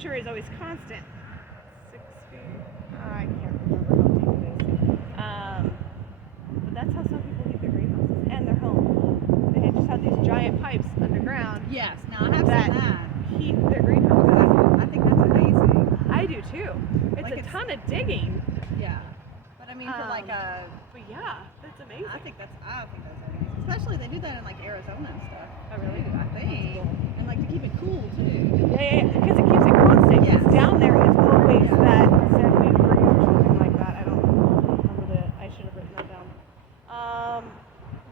temperature is always constant. 6 feet. I can't remember how deep it is. But that's how some people heat their greenhouses and their home. They just have these giant pipes underground. Yes, now I have seen that. Heat their greenhouses. I think that's amazing. I do too. It's Like a it's- ton of digging. Yeah. But I mean, for like a, But yeah, that's amazing. I think that's amazing. Especially they do that in like Arizona and stuff. Oh, really? Too, I think. Cool. And like to keep it cool too. Yeah, because it keeps it constant. Yes. Because down there is always Yes. that 70 degrees or something like that. I don't remember I should have written that down.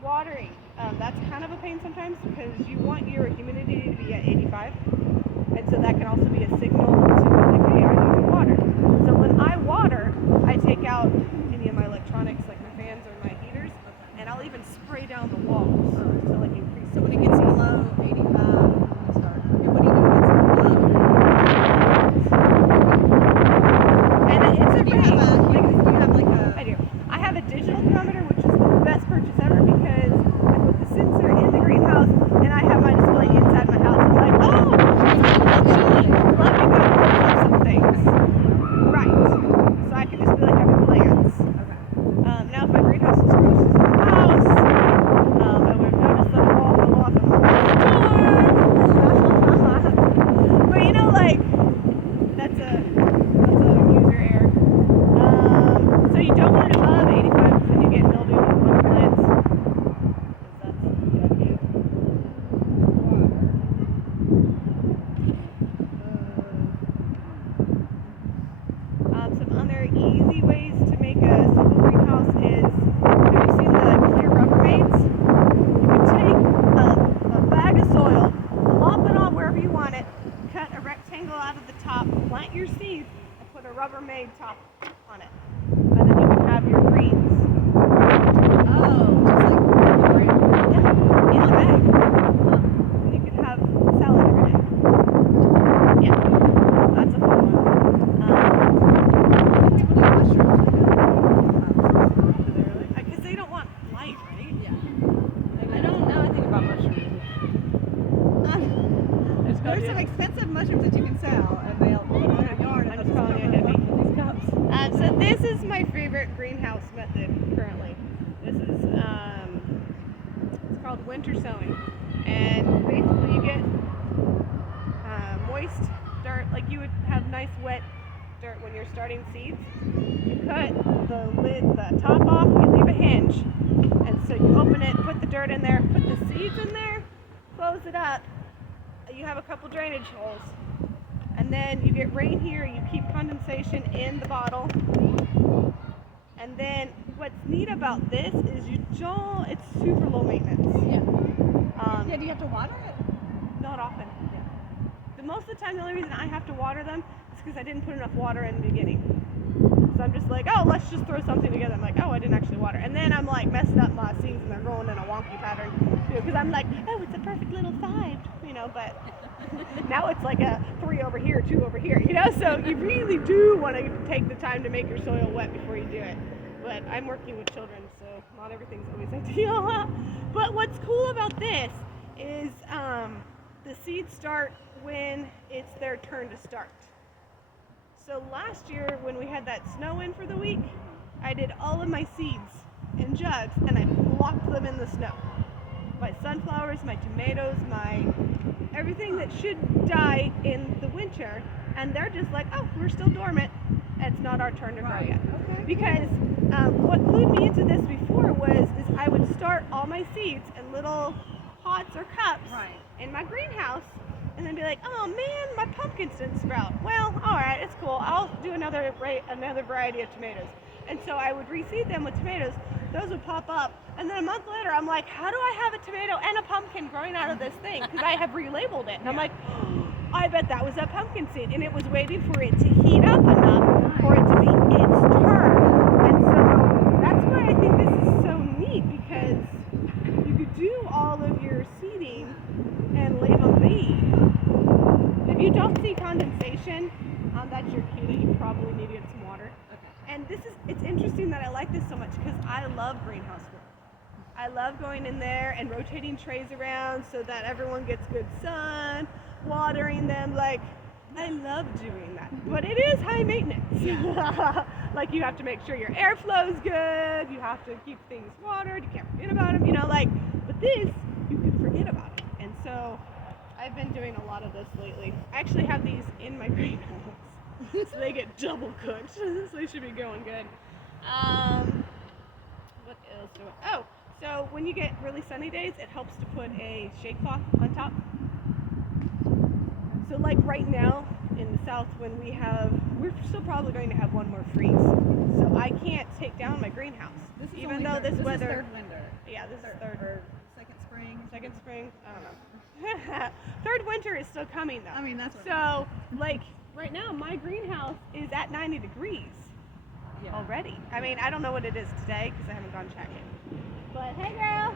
Watering. That's kind of a pain sometimes because you want your humidity to be at 85. And so that can also be a signal to like, hey, I need to water. So when I water, I take out any of my electronics like my fans or my heaters, and I'll even spray down the walls to like increase. So when it gets below 85, you start. Okay, what do you do when it's below? And it's a Do you have like a? I do. I have a digital thermometer, which is the best purchase ever because I put the sensor in the greenhouse and I have my display inside my house. I'm like, oh, it's a little chilly. Let me go warm up some things. Right. So I can just be like having plans. Okay. Now, if my greenhouse was close to the house, I would have noticed that a wall fell off and went storm. But you know, like, that's a user error. So you don't want it above 85 because then you get mildew on the plants. Because that's the idea. Some other easy ways to make a simple greenhouse is, have you seen the clear Rubbermaids? You can take a bag of soil, plop it on wherever you want it, cut a rectangle out of the top, plant your seeds, and put a Rubbermaid top on it. And then you can have your greens. Oh, just like the ground. Yeah, in the bag. And you could have salad every day. Yeah, that's a fun one. People do mushrooms. Because they don't want light, right? Yeah. I don't know anything about mushrooms. There's some expensive mushrooms that you can sell, and they'll put on your yard. And I'm they'll just calling cover you a them hippie. up with these cups. So this is my favorite greenhouse method currently. This is it's called winter sowing, and basically you get moist dirt, like you would have nice wet dirt when you're starting seeds. You cut the top off, you leave a hinge, and so you open it, put the dirt in there, put the seeds in there, close it up. You have a couple drainage holes. And then you get rain here, you keep condensation in the bottle. And then what's neat about this is it's super low maintenance. Yeah, do you have to water it? Not often. Most of the time, the only reason I have to water them is because I didn't put enough water in the beginning. So I'm just like, oh, let's just throw something together. I'm like, oh, I didn't actually water. And then I'm like messing up my seeds and they're growing in a wonky pattern. Because I'm like, oh, it's a perfect little 5, but now it's like a 3 over here, 2 over here, So you really do want to take the time to make your soil wet before you do it. But I'm working with children, so not everything's always ideal. But what's cool about this is the seeds start when it's their turn to start. So last year when we had that snow in for the week, I did all of my seeds in jugs and I plopped them in the snow. My sunflowers, my tomatoes, my everything that should die in the winter, and they're just like, oh, we're still dormant. It's not our turn to grow yet. Okay. Because what clued me into this before is I would start all my seeds in little pots or cups in my greenhouse, and then be like, oh man, my pumpkins didn't sprout. Well, all right, it's cool. I'll do another variety of tomatoes. And so I would reseed them with tomatoes. Those would pop up. And then a month later, I'm like, how do I have a tomato and a pumpkin growing out of this thing? Because I have relabeled it. And I'm like, I bet that was a pumpkin seed. And it was waiting for it to heat up enough for it to be its turn. And so that's why I think this is so neat, because you could do all of your seeding and leave them be. If you don't see condensation, that's your cue that you probably need to get some water. And it's interesting that I like this so much because I love greenhouse work. I love going in there and rotating trays around so that everyone gets good sun, watering them. Like, I love doing that, but it is high maintenance. Like you have to make sure your airflow's good. You have to keep things watered. You can't forget about them. But this you can forget about it. And so I've been doing a lot of this lately. I actually have these in my greenhouse, so they get double cooked. So they should be going good. What else do I? Oh, so when you get really sunny days, it helps to put a shade cloth on top. So like right now in the south, when we're still probably going to have one more freeze. So I can't take down my greenhouse, This is even only though third, this weather. Is third winter. Yeah, this is third. Or second spring. Second spring. I don't know. Third winter is still coming though. I mean, that's what. So like right now, my greenhouse is at 90 degrees Yeah. already. I mean, I don't know what it is today because I haven't gone checking. But hey, girl.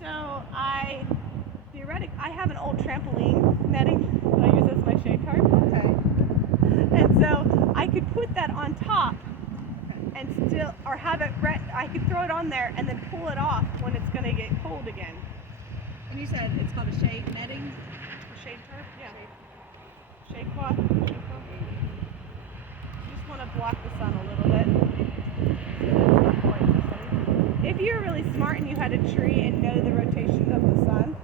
So I have an old trampoline netting that I use as my shade card. Okay. And so I could put that on top Okay. and still, or have it, I could throw it on there and then pull it off when it's going to get cold again. And you said it's called a shade netting. Shade tarp? Yeah. Shade cloth. You just want to block the sun a little bit. If you were really smart and you had a tree and know the rotation of the sun,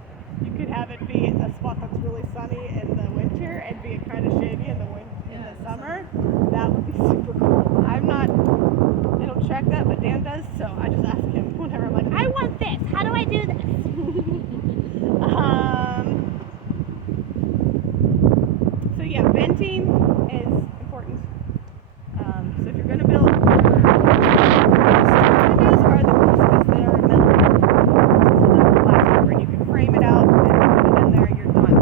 you could have it be a spot that's really sunny in the winter and be kind of shady in the summer. That would be super cool. I don't track that, but Dan does, so I just ask him whenever I'm like, I want this. How do I do this? So yeah, venting is important. So if you're going to build, storage windows are the best because they're metal. So they'll last forever. You can frame it out and put it in there, you're done.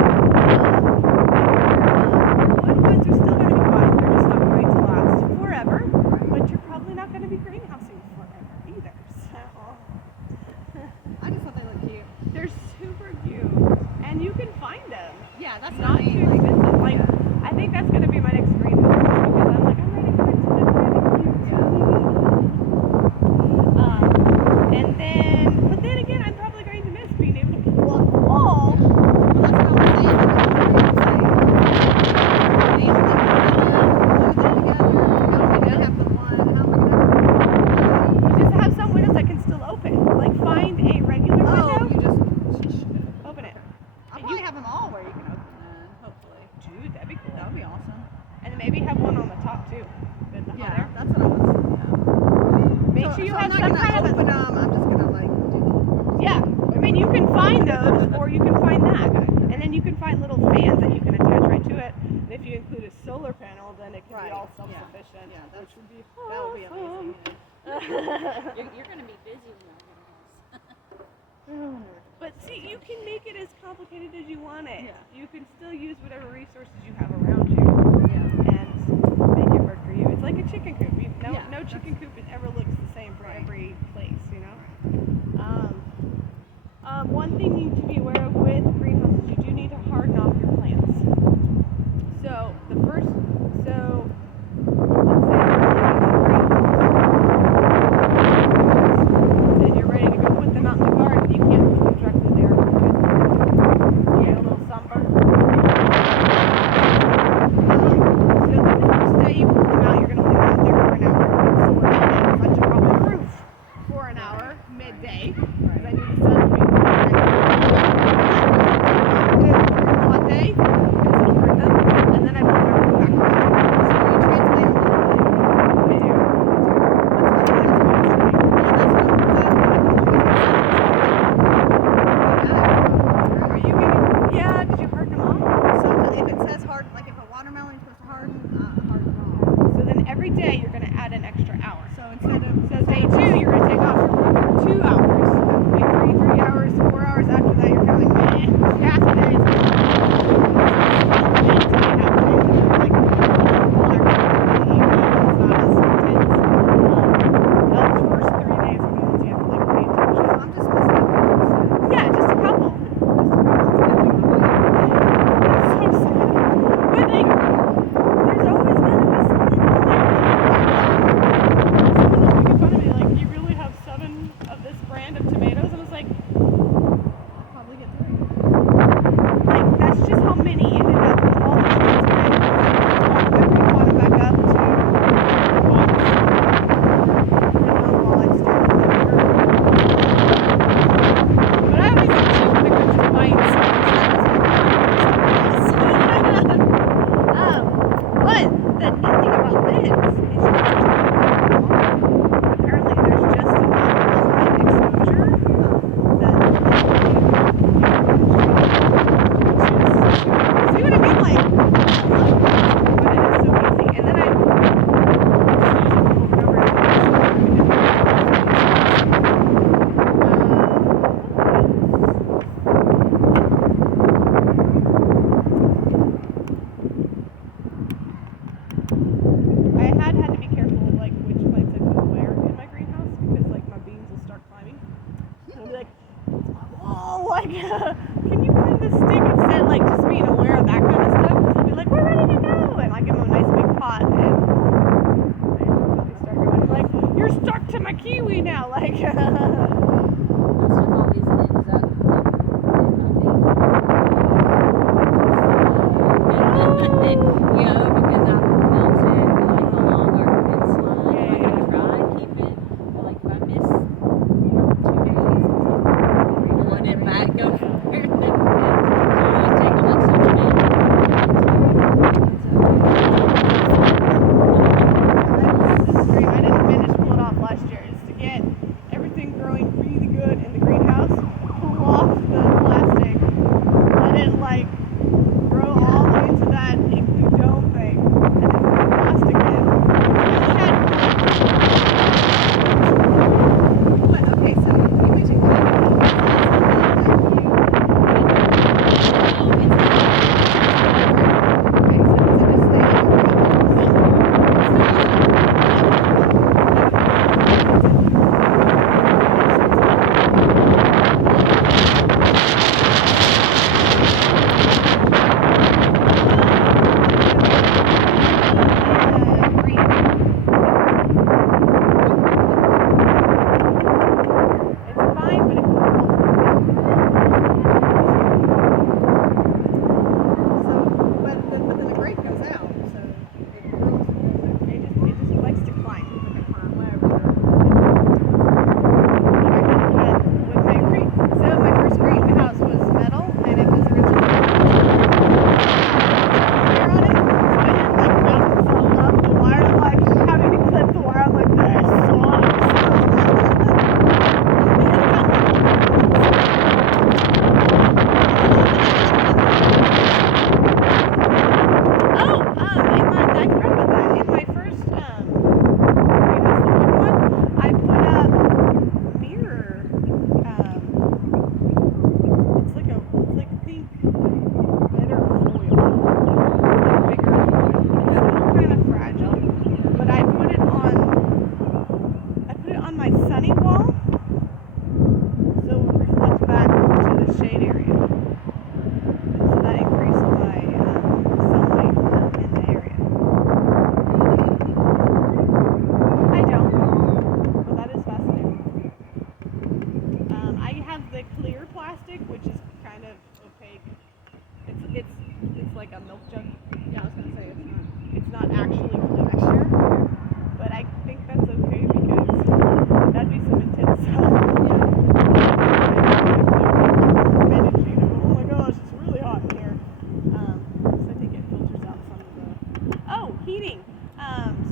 Wood ones are still going to be fine. They're just not going to last forever. But you're probably not going to be greenhousing forever either. So I just thought they looked cute. they're super cute. And you can find them. Yeah, that's Not what I too mean. expensive. Like, I think that's going to be my next greenhouse just because I'm like, I'm ready for it to look really cute. And then, but then again, I'm probably going to miss being able to pull off the wall. Well, that's what I was saying. Nail them together, glue them together. How am I gonna have the one? How am I gonna? Just have some windows that can still open. Like, find a regular Oh, window, you just open it. I'll And probably you- have them all where you can open them. Hopefully, Dude, that'd be cool. that would be awesome. And then maybe have one on the top too. With the hot Yeah, air. that's what I was. Make sure you have I'm not some gonna kind of open them. I'm just gonna like do them. Yeah, I mean, you can find those, or you can find that, and then you can find little fans that you can attach right to it. And if you include a solar panel, then it can Right, be all yeah. self-sufficient. Yeah, which would be That would be amazing. You're going to be busy when you're in But see, you can make it as complicated as you want it. Yeah. You can still use whatever resources you have around you Yeah. and make it work for you. It's like a chicken coop. Yeah, No chicken coop ever looks the same for Right. every place, you know. One thing you need to be aware of with greenhouses, you do need to harden off your plants. So let's say you're greenhouse and you're ready to go put them out in the garden. You can't put them directly there because you get a little sunburn. So the first day you pull them out, you're going to leave them out there for an hour. So we're out on the roof for an hour midday. Because I need the sun to be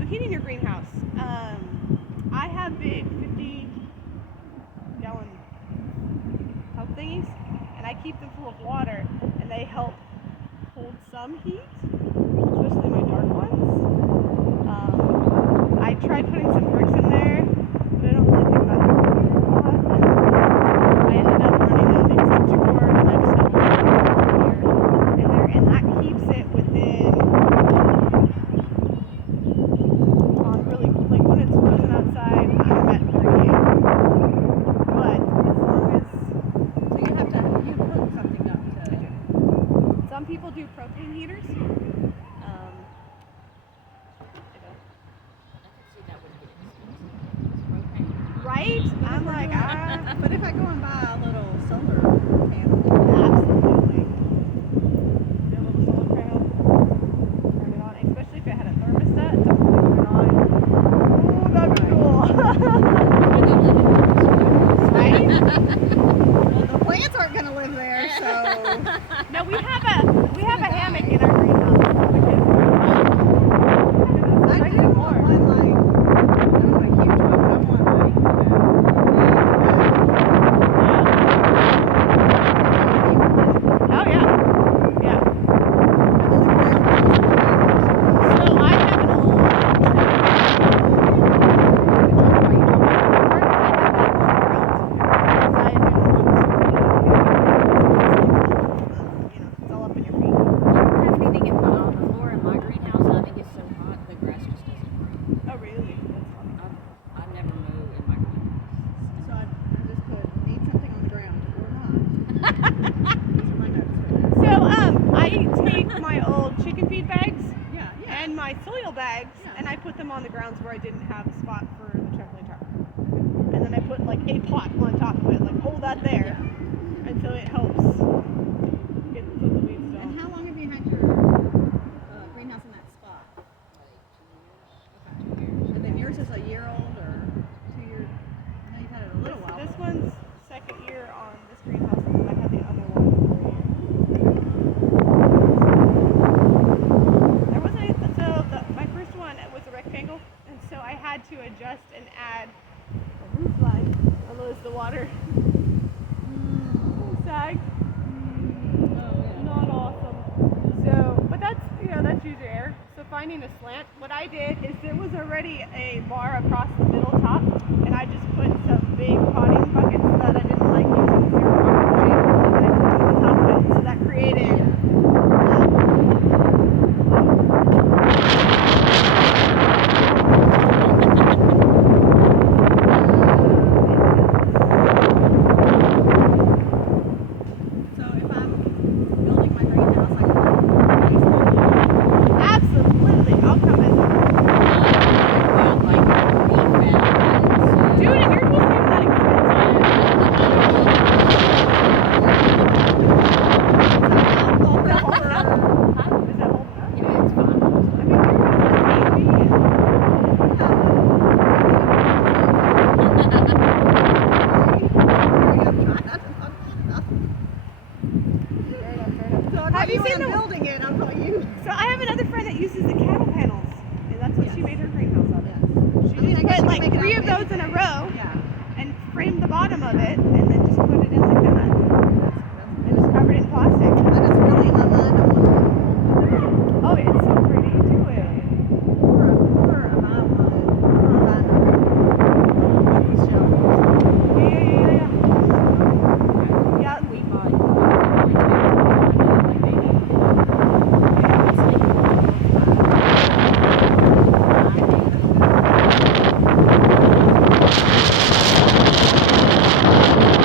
heating your greenhouse. I have big 50-gallon tub thingies, and I keep them full of water, and they help hold some heat, especially my dark ones. I tried putting some bricks in there, but I don't really think that helped me a lot. I ended up running an extension cord, and I just got one in there, and that keeps it within on really like when it's frozen outside, I'm at 38. But as long as So you hook something up to. some people do propane heaters. I don't. I could see that would get expensive. Propane. Right? I'm like, But if I go and buy a little solar panel, absolutely. Get a little solar panel, turn it on, especially if it had a thermostat, definitely turn it on. Oh, that'd be cool. Right? the plants aren't going to live there, so. No, we have a hammock in our greenhouse. I do want one like, I don't want a huge one, but I want like, Oh yeah, yeah. So I have an old. It's all up in your feet. I don't have anything on the floor in my greenhouse. I think it's so hot the grass just doesn't grow. Oh really? That's funny. I never mow in my greenhouse. So I just put, need something on the ground or not. These are my notes for this. So I take my old chicken feed bags Yeah, yeah. and my soil bags, Yeah. and I put them on the grounds where I didn't have a spot for the trampoline tower. And then I put like a pot on top of it, like hold that there until it helps get so the weeds And don't. how long have you had your greenhouse in that spot? Like 2 years. Okay. And then yours is a year old or 2 years? I know you've had it a little while. This one's second year on this greenhouse, and then I had the other one for a year. There wasn't anything, my first one was a rectangle, and so I had to adjust and add a roof line, otherwise the water sagged. Not awesome. So, but that's user error. So finding a slant, what I did is there was already a bar across the middle top, and I just put some big potting buckets that I didn't like using zero concrete shape, and I put them on top of it. So that created. So if I'm building my greenhouse, I can like Absolutely, I'll come in. Well, like beef fat. Dude, and yours wasn't even that expensive. Is that holding up? Is that holding up? Yeah, it's fine. I mean, yours was Have you seen the building it? I'm telling you. So I have another friend that uses the cattle panels, and that's what she made her greenhouse out of. She I mean, I just guess put you like can make it 3 out of of those in a row Yeah. and framed the bottom of it, and then just put it in like that, and just covered it in plastic. I just really in my mind, I want Oh, it's so pretty. Do it. or I buy one, or I buy another with shelves. Yeah. Yeah. We bought like 80. It's like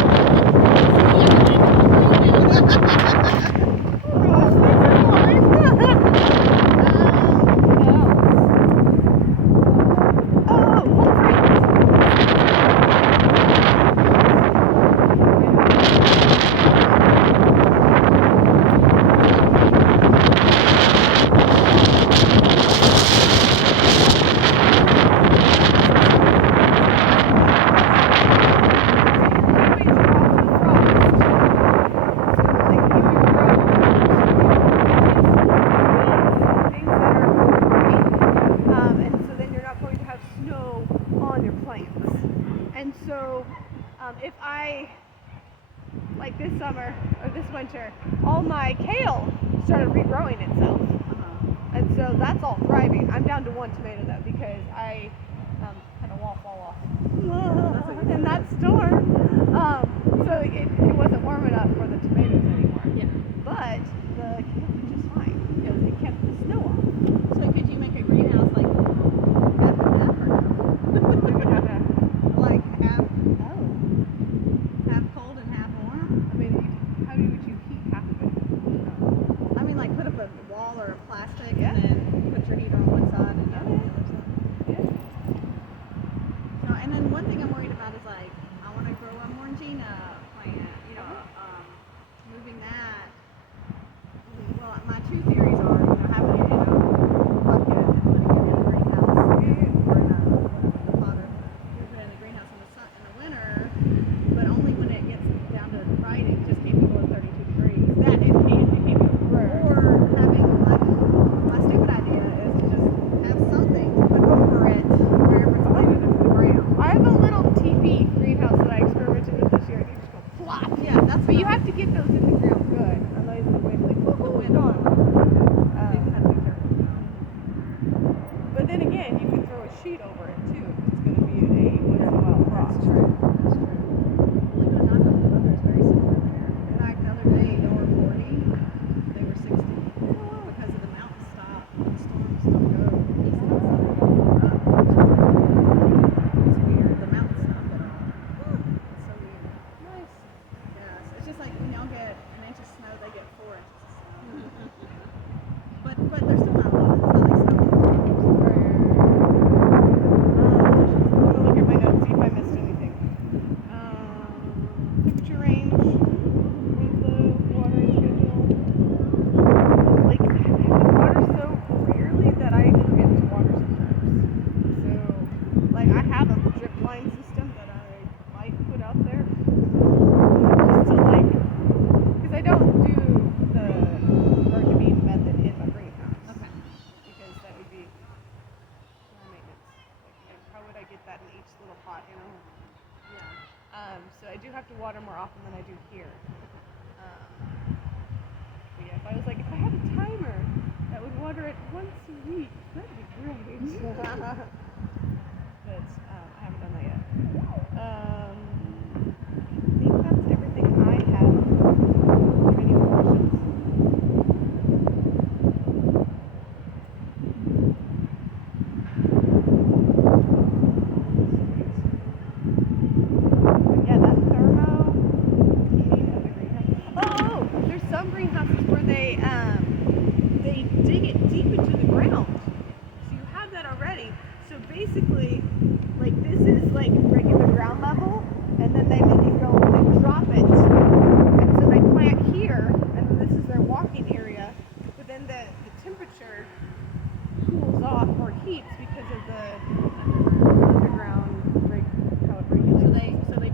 So that's all thriving. I'm down to 1 tomato though because I had a wall fall off in that storm. So it wasn't warm enough for the tomatoes anymore. Yeah. But the cabbage is fine because it kept the snow off. So could you make a greenhouse like half and half or no? We would have to, Like half oh, half cold and half warm? I mean, how would you heat half of it? I mean, like put up a wall or a plastic Yeah. and then put your heater on one side and the other on the other side. Yeah. No, and then one thing I'm worried about is like I want to grow a Morgina plant. You know, moving that. Well, my 2 theories are having it in a bucket and putting it in a greenhouse or in a whatever the pot or put it in the greenhouse in the winter, but only when it gets down to writing. Just can't be below 32 degrees. That it can't be right. Or having like my stupid idea is to just have something to put over it wherever it's planted into the ground. I have a little teepee greenhouse that I experimented with this year. They just go flop. Yeah, that's But you have to get those in the ground good, otherwise the wind like the wind on. But then again, you can throw a sheet over it too. If it's going to be a once in a while frost. That's true. That's true. Believe it or not, the weather is very similar there. In fact, the other day they were 40, they were 60 because of the mountain stop. The storms don't go east and south. It's weird. The mountain stop at all. It's so weird. Nice. Yes, it's just like when y'all get an inch of snow, they get 4 inches of snow. But they're still not a lot. It's not like snow. I'm gonna look at my notes, see if I missed anything. Temperature range, wind flow, watering schedule. Like, I have to water so rarely that I forget to water sometimes. So, like, I have a drip line system that I might put out there. Just to, like, because I don't do the Bergamine method in my greenhouse. Okay. Because that would be my maintenance. Like, how would I get that in each little pot, you know? Yeah. So I do have to water more often than I do here. But yeah, if I was like, if I had a timer that would water it once a week, that'd be great. But I haven't done that yet.